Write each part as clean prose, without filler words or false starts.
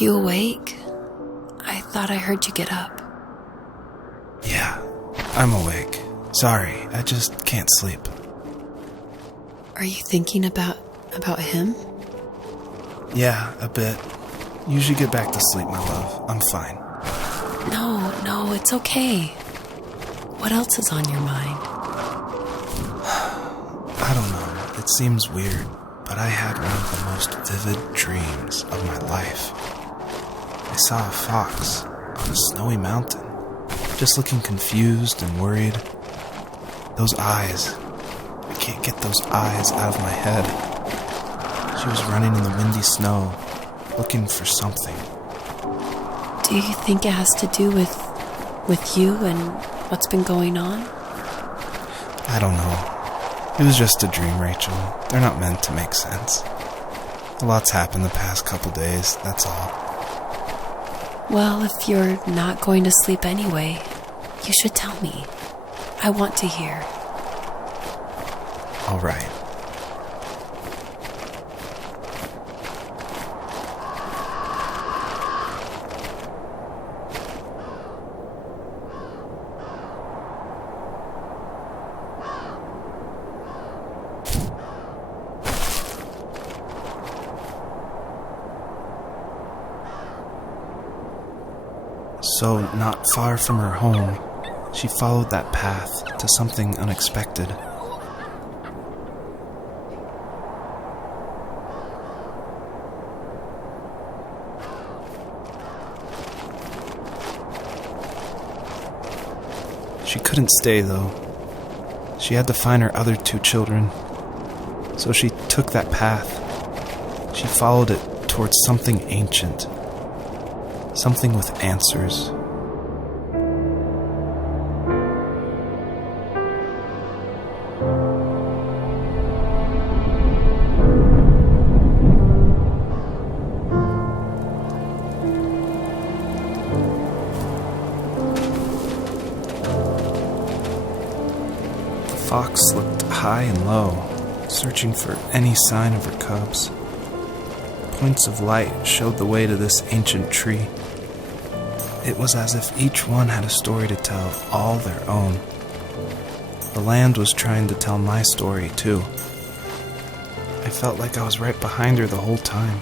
you awake? I thought I heard you get up. Yeah, I'm awake. Sorry, I just can't sleep. Are you thinking about him? Yeah, a bit. You should get back to sleep, my love. I'm fine. No, it's okay. What else is on your mind? I don't know. It seems weird, but I had one of the most vivid dreams of my life. I saw a fox on a snowy mountain, just looking confused and worried. Those eyes. I can't get those eyes out of my head. She was running in the windy snow, looking for something. Do you think it has to do with you and what's been going on? I don't know. It was just a dream, Rachel. They're not meant to make sense. A lot's happened the past couple days, that's all. Well, if you're not going to sleep anyway, you should tell me. I want to hear. All right. So, not far from her home, she followed that path to something unexpected. She couldn't stay, though. She had to find her other 2 children. So she took that path. She followed it towards something ancient. Something with answers. The fox looked high and low, searching for any sign of her cubs. Points of light showed the way to this ancient tree. It was as if each one had a story to tell, all their own. The land was trying to tell my story, too. I felt like I was right behind her the whole time.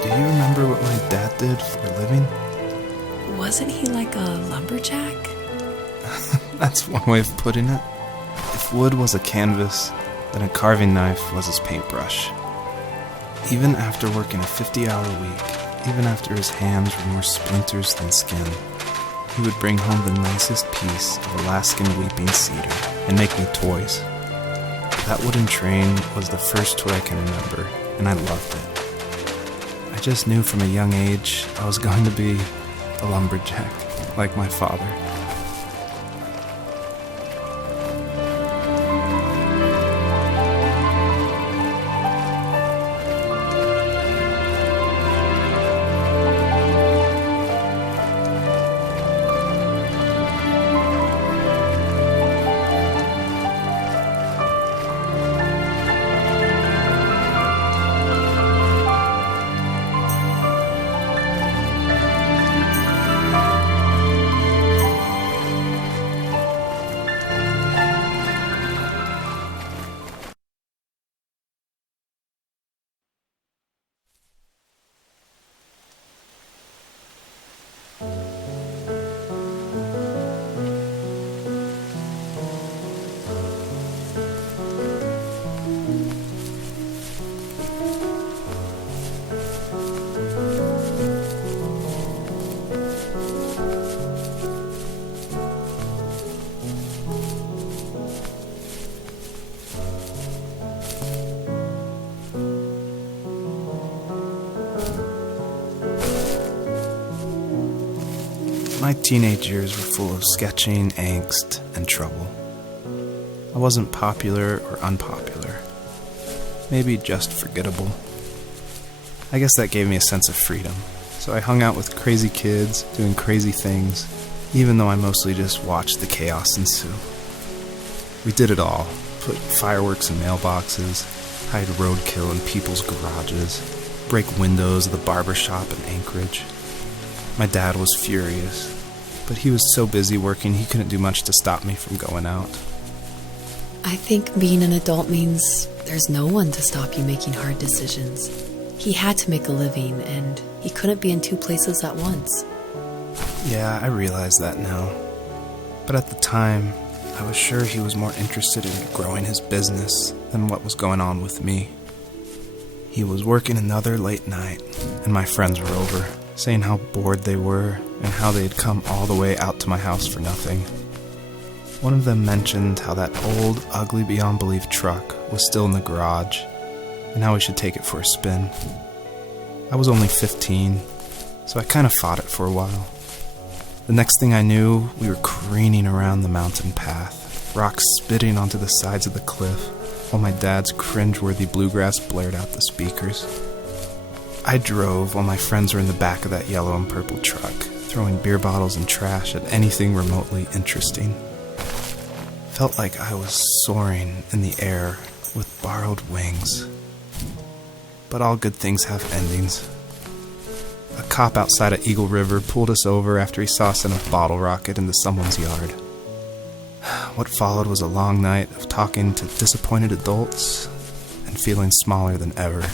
Do you remember what my dad did for a living? Wasn't he like a lumberjack? That's one way of putting it. If wood was a canvas, then a carving knife was his paintbrush. Even after working a 50-hour week, even after his hands were more splinters than skin, he would bring home the nicest piece of Alaskan weeping cedar and make me toys. That wooden train was the first toy I can remember, and I loved it. I just knew from a young age I was going to be a lumberjack, like my father. My teenage years were full of sketching, angst, and trouble. I wasn't popular or unpopular. Maybe just forgettable. I guess that gave me a sense of freedom. So I hung out with crazy kids, doing crazy things, even though I mostly just watched the chaos ensue. We did it all. Put fireworks in mailboxes, hide roadkill in people's garages, break windows of the barber shop in Anchorage. My dad was furious, but he was so busy working he couldn't do much to stop me from going out. I think being an adult means there's no one to stop you making hard decisions. He had to make a living, and he couldn't be in two places at once. Yeah, I realize that now. But at the time, I was sure he was more interested in growing his business than what was going on with me. He was working another late night, and my friends were over, saying how bored they were and how they had come all the way out to my house for nothing. One of them mentioned how that old, ugly beyond belief truck was still in the garage, and how we should take it for a spin. I was only 15, so I kind of fought it for a while. The next thing I knew, we were careening around the mountain path, rocks spitting onto the sides of the cliff, while my dad's cringeworthy bluegrass blared out the speakers. I drove while my friends were in the back of that yellow and purple truck, throwing beer bottles and trash at anything remotely interesting. Felt like I was soaring in the air with borrowed wings. But all good things have endings. A cop outside of Eagle River pulled us over after he saw us in a bottle rocket into someone's yard. What followed was a long night of talking to disappointed adults and feeling smaller than ever.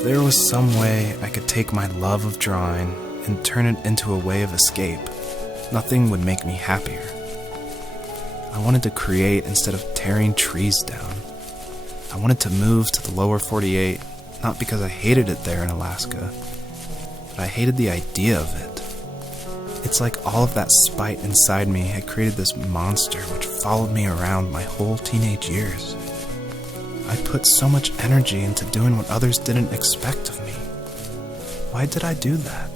If there was some way I could take my love of drawing and turn it into a way of escape, nothing would make me happier. I wanted to create instead of tearing trees down. I wanted to move to the lower 48, not because I hated it there in Alaska, but I hated the idea of it. It's like all of that spite inside me had created this monster which followed me around my whole teenage years. I put so much energy into doing what others didn't expect of me. Why did I do that?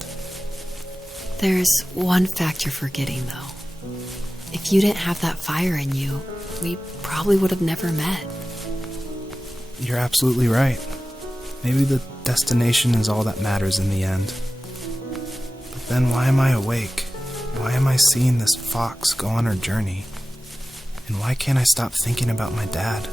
There's one fact you're forgetting, though. If you didn't have that fire in you, we probably would have never met. You're absolutely right. Maybe the destination is all that matters in the end. But then why am I awake? Why am I seeing this fox go on her journey? And why can't I stop thinking about my dad?